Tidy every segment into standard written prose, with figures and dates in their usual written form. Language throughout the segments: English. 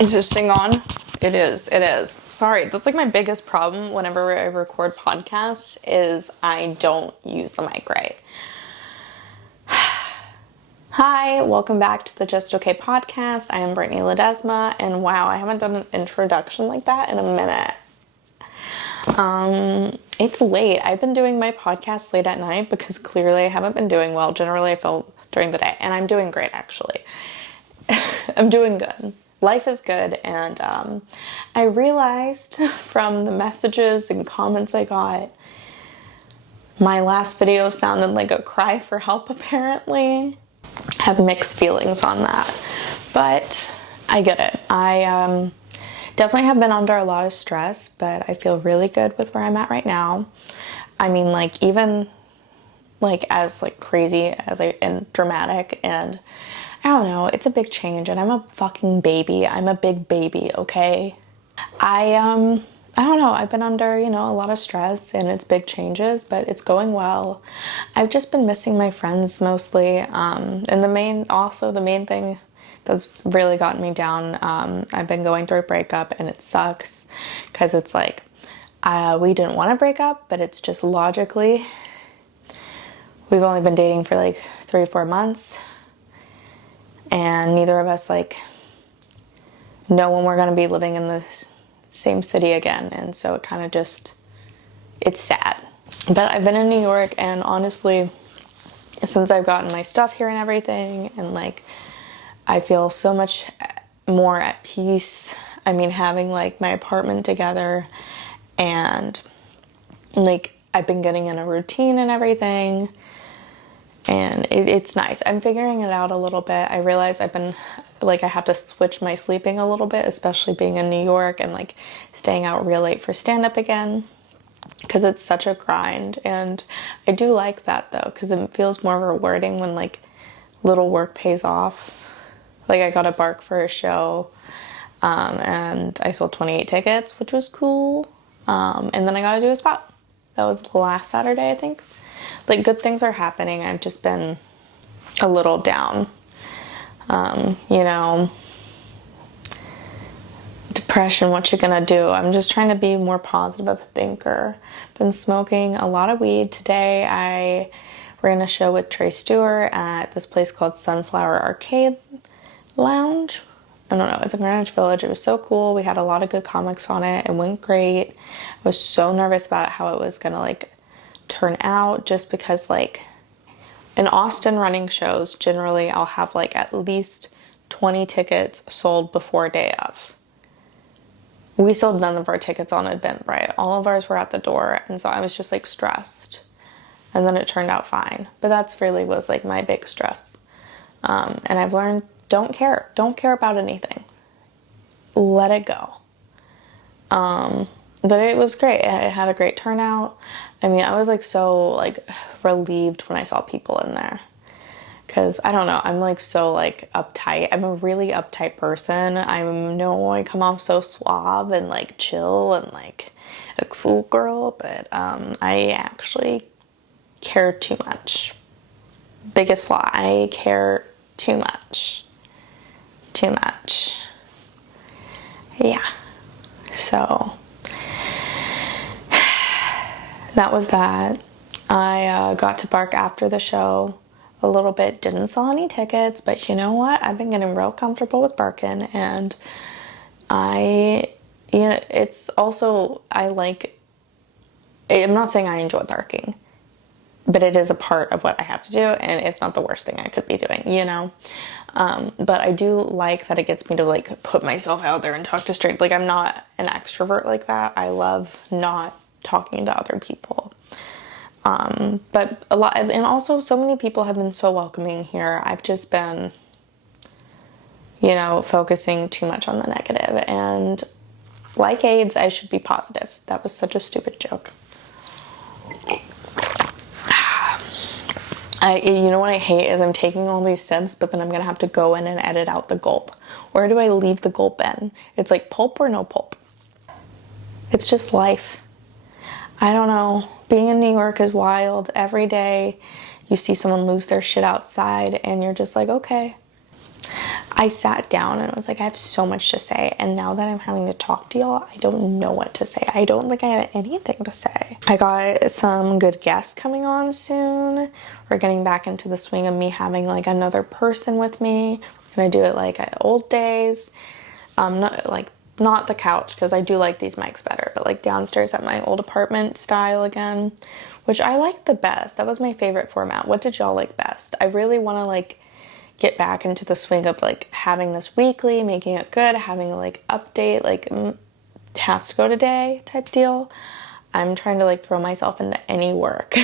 Is this thing on? It is. It is. Sorry, that's like my biggest problem whenever I record podcasts is I don't use the mic right. Hi, welcome back to the Just Okay podcast. I am Brittany Ledesma, and wow, I haven't done an introduction like that in a minute. It's late. I've been doing my podcast late at night because clearly I haven't been doing well. Generally, I film during the day, and I'm doing great actually. I'm doing good. Life is good, and I realized from the messages and comments I got, my last video sounded like a cry for help apparently. I have mixed feelings on that, but I get it. I definitely have been under a lot of stress, but I feel really good with where I'm at right now. I mean, like, even like as like crazy as and dramatic, and I don't know, it's a big change, and I'm a fucking baby. I'm a big baby, okay? I don't know, I've been under, a lot of stress, and it's big changes, but it's going well. I've just been missing my friends mostly, and the main thing that's really gotten me down, I've been going through a breakup, and it sucks, because it's like, we didn't want to break up, but it's just logically, we've only been dating for like 3 or 4 months, and neither of us like know when we're going to be living in the same city again, and so it kind of just, it's sad. But I've been in New York, and honestly, since I've gotten my stuff here and everything, and like I feel so much more at peace. I mean, having like my apartment together, and like I've been getting in a routine and everything, and it's nice. I'm figuring it out a little bit. I realize I have to switch my sleeping a little bit, especially being in New York and like staying out real late for stand-up again, because it's such a grind. And I do like that though, because it feels more rewarding when like little work pays off. Like I got a Bark for a show, and I sold 28 tickets, which was cool. And then I got to do a spot. That was last Saturday, I think. Like, good things are happening. I've just been a little down. Depression, what you gonna do? I'm just trying to be more positive of a thinker. Been smoking a lot of weed. Today I ran a show with Trey Stewart at this place called Sunflower Arcade Lounge. I don't know, it's in Greenwich Village. It was so cool. We had a lot of good comics on it. It went great. I was so nervous about how it was gonna like turn out, just because like in Austin running shows, generally I'll have like at least 20 tickets sold before day of. We sold none of our tickets on Eventbrite. All of ours were at the door, and so I was just like stressed, and then it turned out fine. But that's really was like my big stress. And I've learned, don't care about anything, let it go. But it was great. It had a great turnout. I mean, I was like so like relieved when I saw people in there, because I don't know, I'm like so like uptight. I'm a really uptight person. I come off so suave and like chill and like a cool girl, but I actually care too much. Biggest flaw, I care too much. Yeah. So that was that. I got to Bark after the show a little bit. Didn't sell any tickets, but you know what? I've been getting real comfortable with barking, and it's also, I'm not saying I enjoy barking, but it is a part of what I have to do, and it's not the worst thing I could be doing, but I do like that it gets me to like put myself out there and talk to strangers. Like, I'm not an extrovert like that. I love not talking to other people. But a lot, and also so many people have been so welcoming here. I've just been, focusing too much on the negative, and like AIDS, I should be positive. That was such a stupid joke. What I hate is I'm taking all these sips, but then I'm gonna have to go in and edit out the gulp. Where do I leave the gulp in? It's like pulp or no pulp. It's just life. I don't know. Being in New York is wild. Every day you see someone lose their shit outside, and you're just like, okay. I sat down and I was like, I have so much to say. And now that I'm having to talk to y'all, I don't know what to say. I don't think I have anything to say. I got some good guests coming on soon. We're getting back into the swing of me having like another person with me. We're gonna do it like at old days. Not the couch, because I do like these mics better, but like downstairs at my old apartment style again, which I like the best. That was my favorite format. What did y'all like best? I really want to like get back into the swing of like having this weekly, making it good, having a like update, like has to go today type deal. I'm trying to like throw myself into any work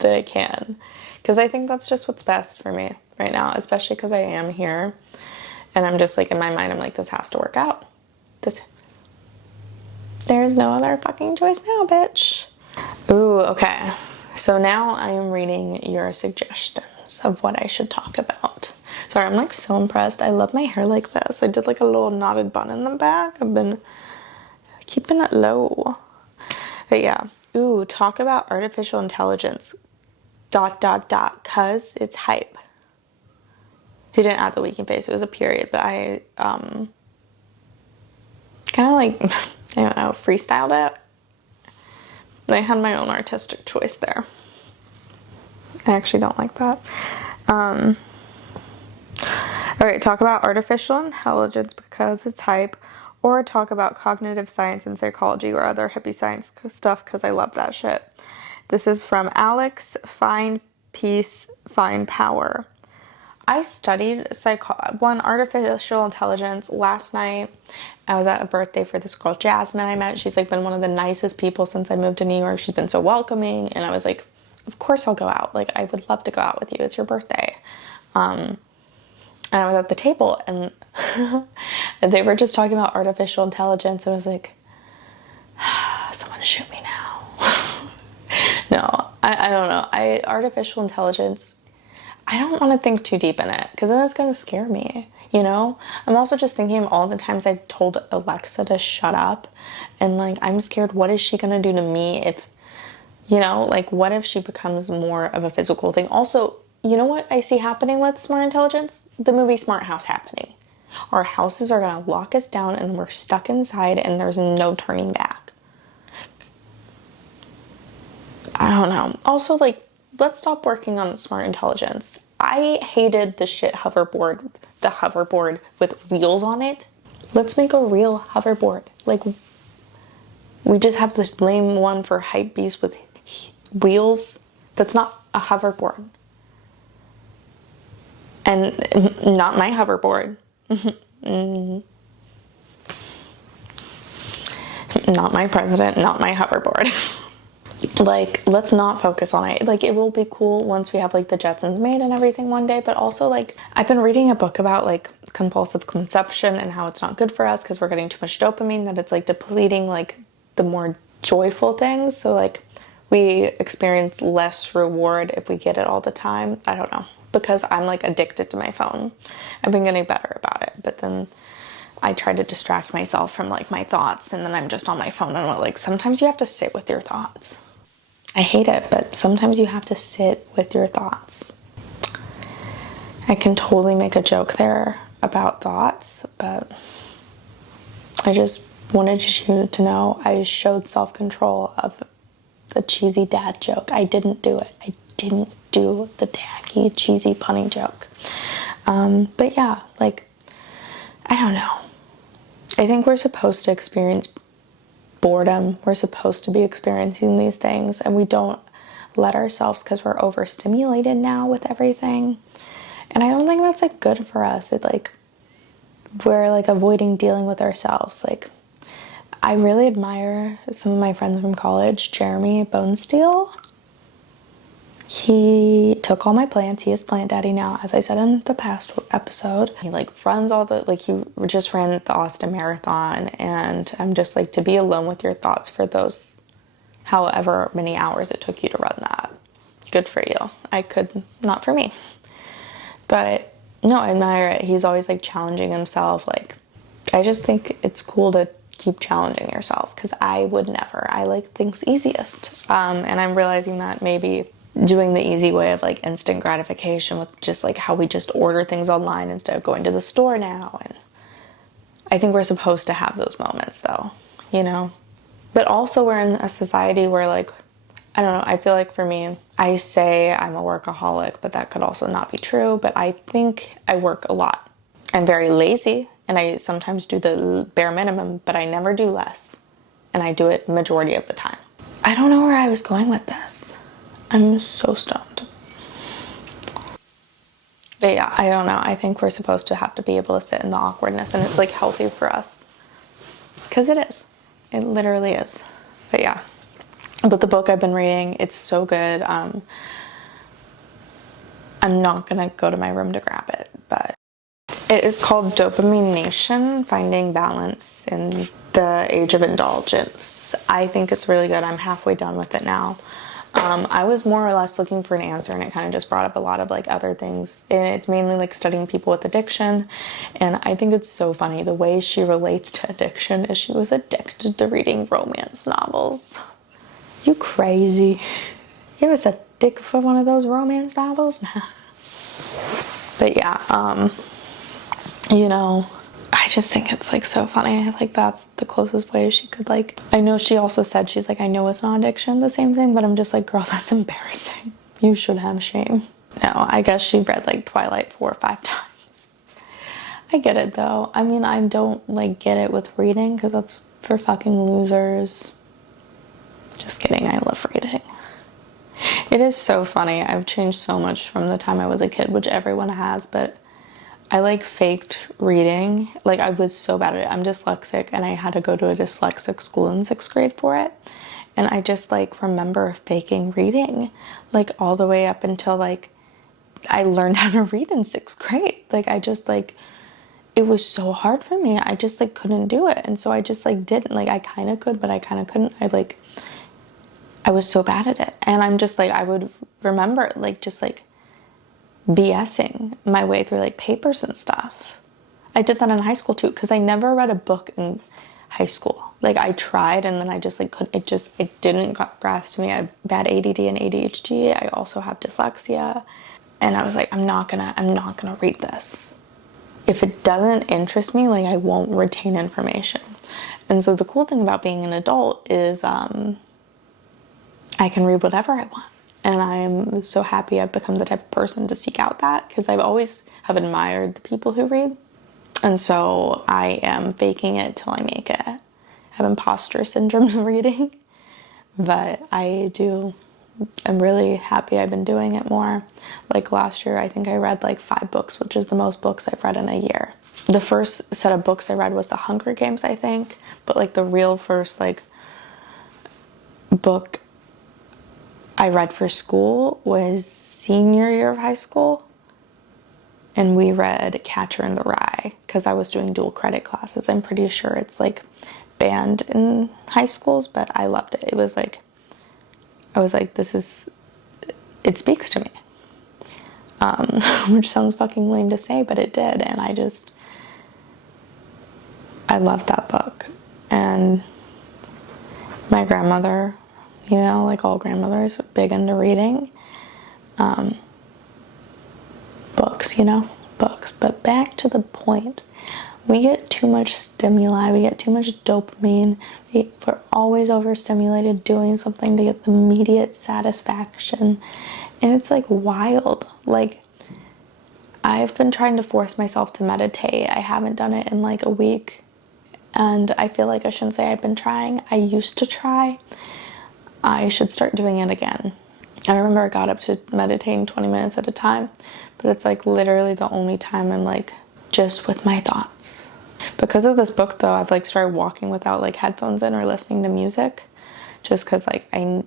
that I can, because I think that's just what's best for me right now, especially because I am here and I'm just like in my mind, I'm like, this has to work out. There's no other fucking choice now, bitch. Ooh, okay. So now I am reading your suggestions of what I should talk about. Sorry, I'm like so impressed. I love my hair like this. I did like a little knotted bun in the back. I've been keeping it low. But yeah. Ooh, talk about artificial intelligence. ... Cause it's hype. He didn't add the winking face. It was a period, but I kind of like, I don't know, freestyled it. I had my own artistic choice there. I actually don't like that. All right, talk about artificial intelligence because it's hype, or talk about cognitive science and psychology or other hippie science stuff because I love that shit. This is from Alex Find Peace, Find Power. I studied artificial intelligence last night. I was at a birthday for this girl, Jasmine, I met. She's like been one of the nicest people since I moved to New York. She's been so welcoming. And I was like, of course I'll go out. Like, I would love to go out with you. It's your birthday. And I was at the table and they were just talking about artificial intelligence. I was like, someone shoot me now. No, I don't know. Artificial intelligence, I don't want to think too deep in it because then it's going to scare me, you know? I'm also just thinking of all the times I've told Alexa to shut up and like, I'm scared, what is she going to do to me if, you know, like what if she becomes more of a physical thing? Also, you know what I see happening with smart intelligence? The movie Smart House happening. Our houses are going to lock us down and we're stuck inside and there's no turning back. I don't know. Also, like, let's stop working on smart intelligence. I hated the shit hoverboard, the hoverboard with wheels on it. Let's make a real hoverboard. Like, we just have this lame one for hype beast with wheels. That's not a hoverboard. And not my hoverboard. Not my president, not my hoverboard. Like, let's not focus on it. Like, it will be cool once we have like the Jetsons made and everything one day, but also like I've been reading a book about like compulsive consumption and how it's not good for us because we're getting too much dopamine, that it's like depleting like the more joyful things. So like we experience less reward if we get it all the time. I don't know, because I'm like addicted to my phone. I've been getting better about it, but then I try to distract myself from like my thoughts and then I'm just on my phone and like sometimes you have to sit with your thoughts. I hate it, but sometimes you have to sit with your thoughts. I can totally make a joke there about thoughts, but I just wanted you to know I showed self-control of the cheesy dad joke. I didn't do it. I didn't do the tacky, cheesy, punny joke. But yeah, like, I don't know. I think we're supposed to experience boredom. We're supposed to be experiencing these things, and we don't let ourselves because we're overstimulated now with everything. And I don't think that's like good for us. It like, we're like avoiding dealing with ourselves. Like, I really admire some of my friends from college. Jeremy Bonesteel, he took all my plants. He is plant daddy now, as I said in the past episode. He like runs all the, like he just ran the Austin Marathon, and I'm just like, to be alone with your thoughts for those however many hours it took you to run that. Good for you. I could, not for me. But no, I admire it. He's always like challenging himself. Like, I just think it's cool to keep challenging yourself because I would never. I like things easiest. And I'm realizing that maybe doing the easy way of like instant gratification with just like how we just order things online instead of going to the store now. And I think we're supposed to have those moments though, you know? But also we're in a society where like, I don't know, I feel like for me, I say I'm a workaholic, but that could also not be true. But I think I work a lot. I'm very lazy and I sometimes do the bare minimum, but I never do less. And I do it majority of the time. I don't know where I was going with this. I'm so stoned. But yeah, I don't know. I think we're supposed to have to be able to sit in the awkwardness, and it's like healthy for us. Because it is. It literally is. But yeah. But the book I've been reading, it's so good. I'm not gonna go to my room to grab it, but it is called Dopamine Nation: Finding Balance in the Age of Indulgence. I think it's really good. I'm halfway done with it now. I was more or less looking for an answer, and it kind of just brought up a lot of like other things. And it's mainly like studying people with addiction. And I think it's so funny the way she relates to addiction is she was addicted to reading romance novels. You crazy. You ever addicted for one of those romance novels? Nah. But yeah, you know, I just think it's like so funny. Like that's the closest way she could like, I know she also said, she's like, I know it's not addiction, the same thing, but I'm just like, girl, that's embarrassing. You should have shame. No, I guess she read like Twilight 4 or 5 times. I get it though. I mean, I don't like get it with reading because that's for fucking losers. Just kidding, I love reading. It is so funny. I've changed so much from the time I was a kid, which everyone has, but I like faked reading. Like I was so bad at it. I'm dyslexic and I had to go to a dyslexic school in 6th grade for it. And I just like remember faking reading like all the way up until like I learned how to read in 6th grade. Like I just like, it was so hard for me. I just like couldn't do it. And so I just like didn't. Like I kind of could, but I kind of couldn't. I was so bad at it. And I'm just like, I would remember like just like BSing my way through like papers and stuff. I did that in high school too, because I never read a book in high school. Like I tried and then I just like couldn't, it didn't grasp me. I have bad ADD and ADHD. I also have dyslexia. And I was like, I'm not gonna read this. If it doesn't interest me, like I won't retain information. And so the cool thing about being an adult is I can read whatever I want. And I am so happy I've become the type of person to seek out that, because I've always have admired the people who read. And so I am faking it till I make it. I have imposter syndrome to reading, but I'm really happy I've been doing it more. Like last year, I think I read like 5 books, which is the most books I've read in a year. The first set of books I read was The Hunger Games, I think, but like the real first like book I read for school was senior year of high school. And we read Catcher in the Rye because I was doing dual credit classes. I'm pretty sure it's like banned in high schools, but I loved it. It was like, I was like, it speaks to me. Which sounds fucking lame to say, but it did. And I loved that book. And my grandmother, you know, like all grandmothers, big into reading. Books, you know, books. But back to the point. We get too much stimuli. We get too much dopamine. We're always overstimulated doing something to get the immediate satisfaction. And it's like wild. Like, I've been trying to force myself to meditate. I haven't done it in like a week. And I feel like I shouldn't say I've been trying. I used to try. I should start doing it again. I remember I got up to meditating 20 minutes at a time, but it's like literally the only time I'm like just with my thoughts. Because of this book though, I've like started walking without like headphones in or listening to music, just because like I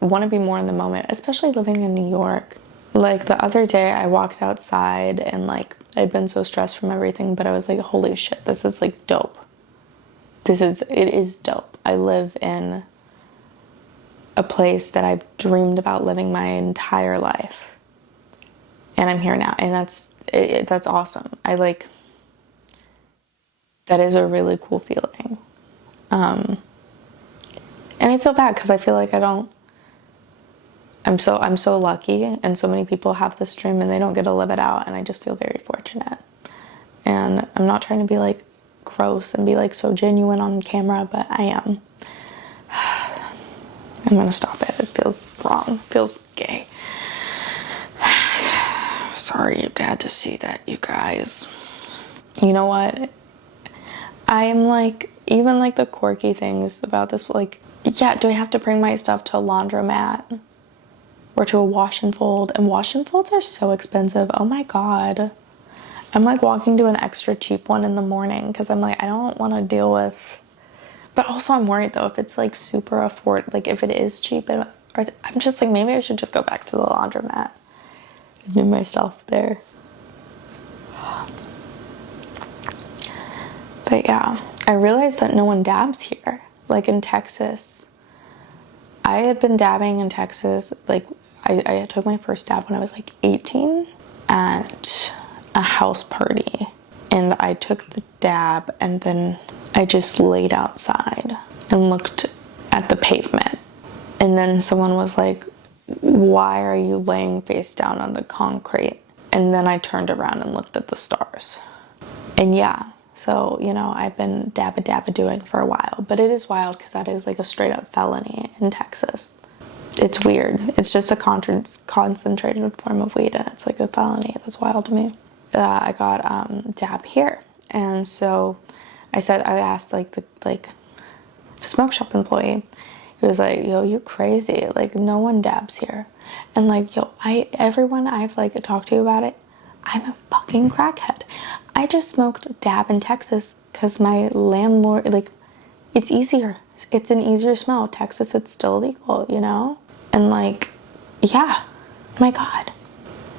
want to be more in the moment, especially living in New York. Like the other day I walked outside and like I'd been so stressed from everything, but I was like, holy shit, this is like dope. It is dope. I live in a place that I've dreamed about living my entire life. And I'm here now. And that's awesome. That is a really cool feeling. And I feel bad because I feel like I I'm so lucky, and so many people have this dream and they don't get to live it out, and I just feel very fortunate. And I'm not trying to be like gross and be like so genuine on camera, but I am. I'm gonna stop it. It feels wrong. It feels gay. Sorry you had to see that, you guys. You know what? I am like, even like the quirky things about this, like, yeah, do I have to bring my stuff to a laundromat or to a wash and fold? And wash and folds are so expensive. Oh my God. I'm like walking to an extra cheap one in the morning because I'm like, I don't want to deal with, but also I'm worried though, if it's like super like if it is cheap, I'm just like, maybe I should just go back to the laundromat and do my stuff there. But yeah, I realized that no one dabs here. Like in Texas, I had been dabbing in Texas, like I took my first dab when I was like 18 at a house party. And I took the dab and then I just laid outside and looked at the pavement. And then someone was like, why are you laying face down on the concrete? And then I turned around and looked at the stars. And yeah, so, you know, I've been dabba doing for a while, but it is wild because that is like a straight up felony in Texas. It's weird. It's just a concentrated form of weed and it's like a felony. That's wild to me. I got dab here. And so I asked like the smoke shop employee. He was like, yo, you crazy. Like no one dabs here. And like, yo, everyone I've like talked to about it, I'm a fucking crackhead. I just smoked dab in Texas because my landlord, like, it's easier. It's an easier smell. Texas, it's still legal, you know? And like, yeah, my God.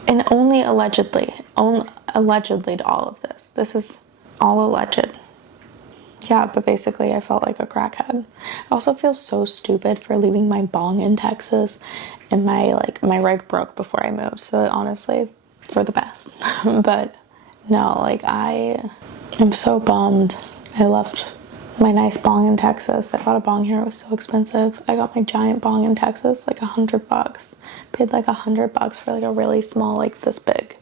And only allegedly to all of this. This is all alleged. Yeah, but basically I felt like a crackhead. I also feel so stupid for leaving my bong in Texas, and my rig broke before I moved. So honestly, for the best. But no, like I am so bummed. I left my nice bong in Texas. I bought a bong here. It was so expensive. I got my giant bong in Texas, like $100. Paid like $100 for like a really small, like this big.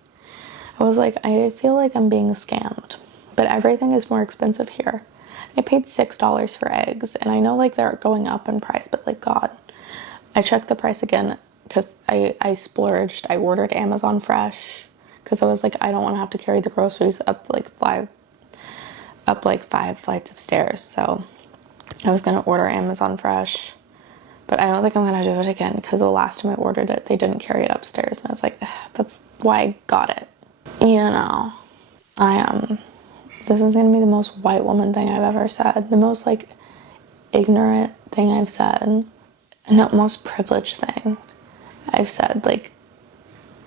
I was like, I feel like I'm being scammed. But everything is more expensive here. I paid $6 for eggs, and I know like they're going up in price, but like God, I checked the price again because I splurged. I ordered Amazon Fresh because I was like, I don't want to have to carry the groceries up like five flights of stairs. So I was gonna order Amazon Fresh, but I don't think I'm gonna do it again because the last time I ordered it, they didn't carry it upstairs, and I was like, that's why I got it. You know, this is gonna be the most white woman thing I've ever said, the most like ignorant thing I've said, and the most privileged thing I've said. Like,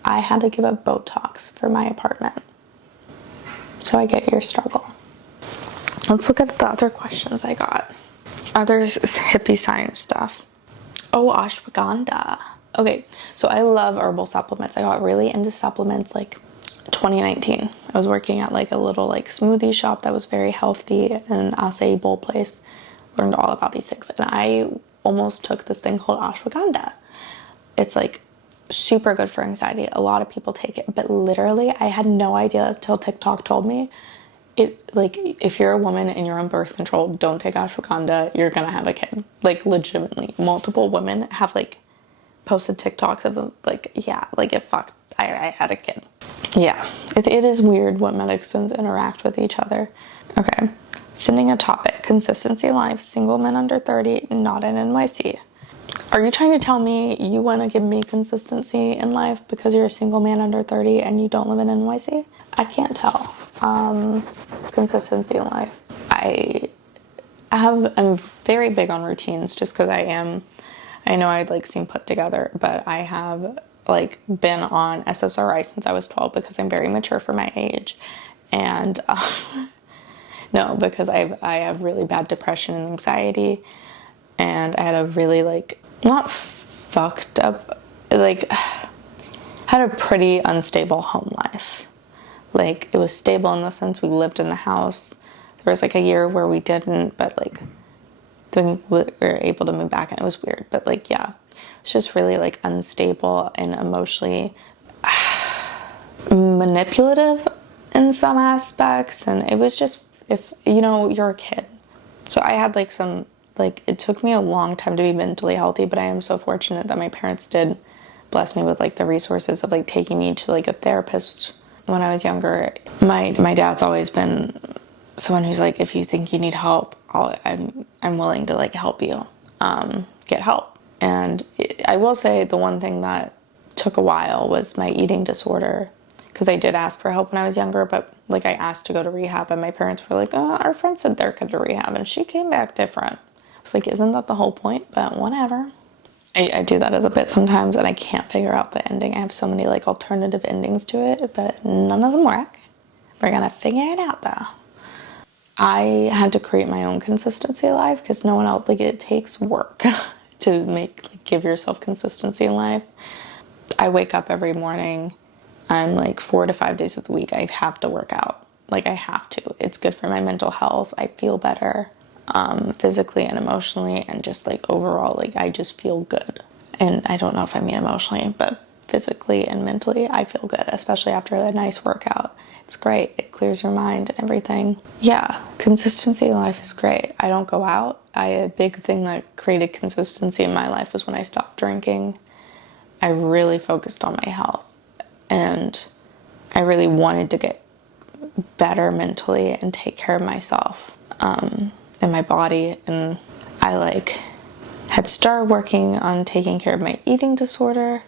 I had to give up Botox for my apartment, so I get your struggle. Let's look at the other questions I got. There's hippie science stuff. Oh, ashwagandha. Okay, so I love herbal supplements. I got really into supplements like 2019. I was working at like a little like smoothie shop that was very healthy, and acai bowl place. Learned all about these things, and I almost took this thing called ashwagandha. It's like super good for anxiety. A lot of people take it, but literally I had no idea until TikTok told me it. Like, if you're a woman and you're on birth control, don't take ashwagandha, you're gonna have a kid. Like, legitimately, multiple women have like posted TikToks of them, like, yeah, like it fucked, I had a kid. Yeah, it is weird what medicines interact with each other. Okay, sending a topic: consistency life, single men under 30, not in NYC. Are you trying to tell me you want to give me consistency in life because you're a single man under 30 and you don't live in NYC? I can't tell. Consistency in life. I'm very big on routines just because I know I'd like seem put together, but I have like been on SSRI since I was 12 because I'm very mature for my age. And no, because I have really bad depression and anxiety, and I had a really like, not fucked up, like had a pretty unstable home life. Like, it was stable in the sense we lived in the house. There was like a year where we didn't, but like then we were able to move back, and it was weird. But like, yeah, was just really like unstable and emotionally manipulative in some aspects. And it was just, if you know, you're a kid. So I had like some, like, it took me a long time to be mentally healthy, but I am so fortunate that my parents did bless me with like the resources of like taking me to like a therapist when I was younger. My dad's always been someone who's like, if you think you need help, I'm willing to like help you get help. And I will say the one thing that took a while was my eating disorder, because I did ask for help when I was younger, but like I asked to go to rehab and my parents were like, oh, our friend said they're going to rehab and she came back different. I was like, isn't that the whole point? But whatever. I do that as a bit sometimes and I can't figure out the ending. I have so many like alternative endings to it, but none of them work. We're gonna figure it out though. I had to create my own consistency in life because no one else, like, it takes work to give yourself consistency in life. I wake up every morning and like 4 to 5 days of the week I have to work out. Like, I have to. It's good for my mental health. I feel better physically and emotionally, and just like overall, like, I just feel good. And I don't know if I mean emotionally, but physically and mentally I feel good, especially after a nice workout. It's great. It clears your mind and everything. Yeah, consistency in life is great. I don't go out. A big thing that created consistency in my life was when I stopped drinking. I really focused on my health, and I really wanted to get better mentally and take care of myself and my body. And I like had started working on taking care of my eating disorder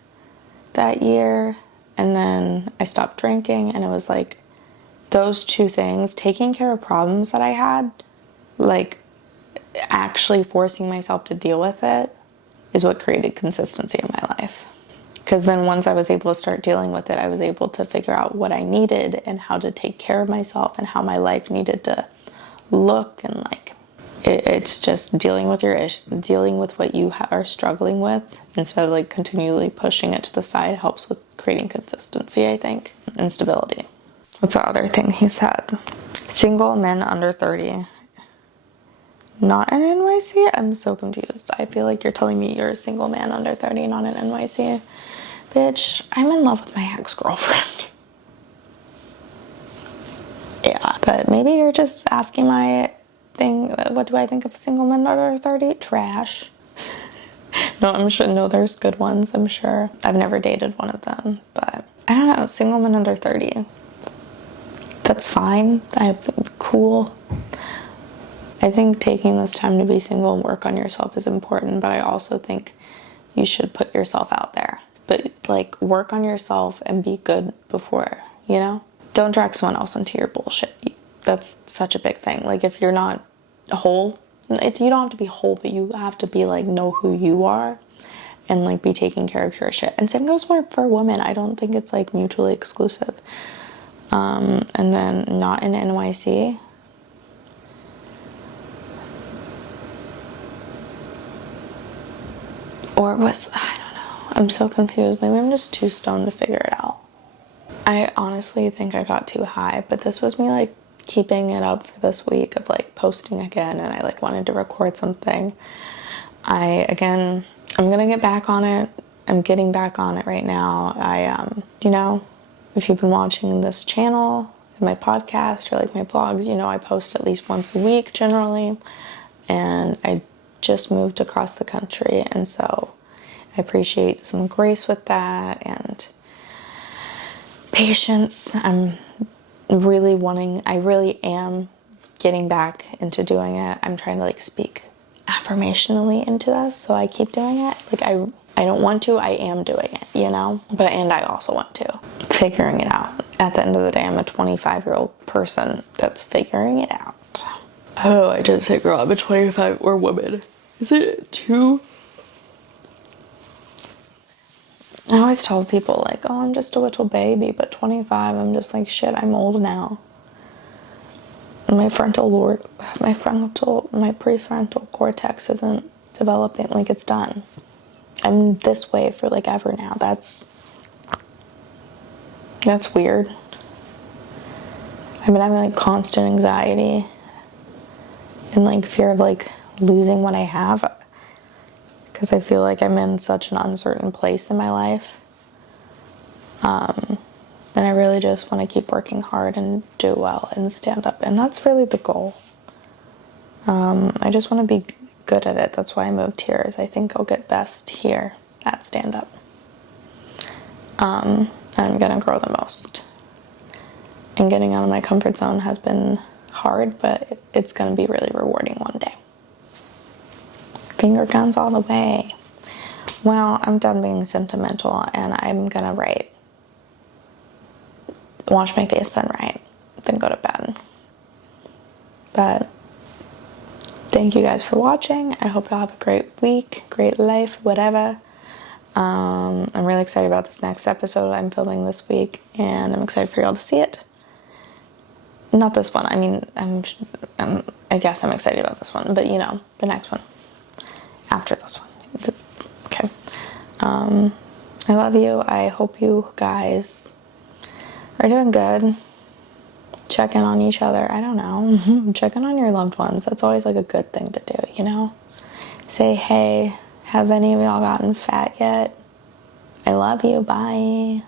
that year, and then I stopped drinking, and it was like those two things, taking care of problems that I had, like actually forcing myself to deal with it, is what created consistency in my life. Because then once I was able to start dealing with it, I was able to figure out what I needed and how to take care of myself and how my life needed to look. And like, it's just dealing with your dealing with what you are struggling with instead of like continually pushing it to the side helps with creating consistency, I think, and stability. What's the other thing he said? Single men under 30. Not an NYC? I'm so confused. I feel like you're telling me you're a single man under 30, not an NYC. Bitch, I'm in love with my ex-girlfriend. Yeah, but maybe you're just asking my thing, what do I think of single men under 30? Trash. No, I'm sure, no, there's good ones, I'm sure. I've never dated one of them, but I don't know, single men under 30. That's fine. Cool. I think taking this time to be single and work on yourself is important, but I also think you should put yourself out there. But like, work on yourself and be good before, you know? Don't drag someone else into your bullshit. That's such a big thing. Like, if you're not whole, you don't have to be whole, but you have to be like, know who you are and like be taking care of your shit. And same goes for women. I don't think it's like mutually exclusive. And then not in NYC. Or was, I don't know. I'm so confused. Maybe I'm just too stoned to figure it out. I honestly think I got too high, but this was me like keeping it up for this week of like posting again, and I like wanted to record something. I'm gonna get back on it. I'm getting back on it right now. You know, if you've been watching this channel, my podcast, or like my blogs, you know I post at least once a week generally, and I just moved across the country, and so I appreciate some grace with that and patience. I really am getting back into doing it. I'm trying to like speak affirmationally into this, so I keep doing it. Like, I don't want to, I am doing it, you know? And I also want to. Figuring it out. At the end of the day, I'm a 25-year-old person that's figuring it out. Oh, I did say girl, I'm a 25, or woman. Is it too? I always tell people like, oh, I'm just a little baby, but 25, I'm just like, shit, I'm old now. My prefrontal cortex isn't developing, like, it's done. I'm this way for like ever now. That's weird. I've been having like constant anxiety and like fear of like losing what I have, because I feel like I'm in such an uncertain place in my life. And I really just want to keep working hard and do well and stand up. And that's really the goal. I just want to be good at it. That's why I moved here, is I think I'll get best here at stand up. And I'm going to grow the most. And getting out of my comfort zone has been hard, but it's going to be really rewarding one day. Finger guns all the way. Well, I'm done being sentimental, and I'm going to write. Wash my face, then write, then go to bed. But thank you guys for watching. I hope y'all have a great week, great life, whatever. I'm really excited about this next episode I'm filming this week, and I'm excited for y'all to see it. Not this one. I mean, I guess I'm excited about this one, but you know, the next one after this one. Okay. I love you. I hope you guys are doing good. Check in on each other. I don't know. Check in on your loved ones. That's always like a good thing to do, you know? Say, hey, have any of y'all gotten fat yet? I love you. Bye.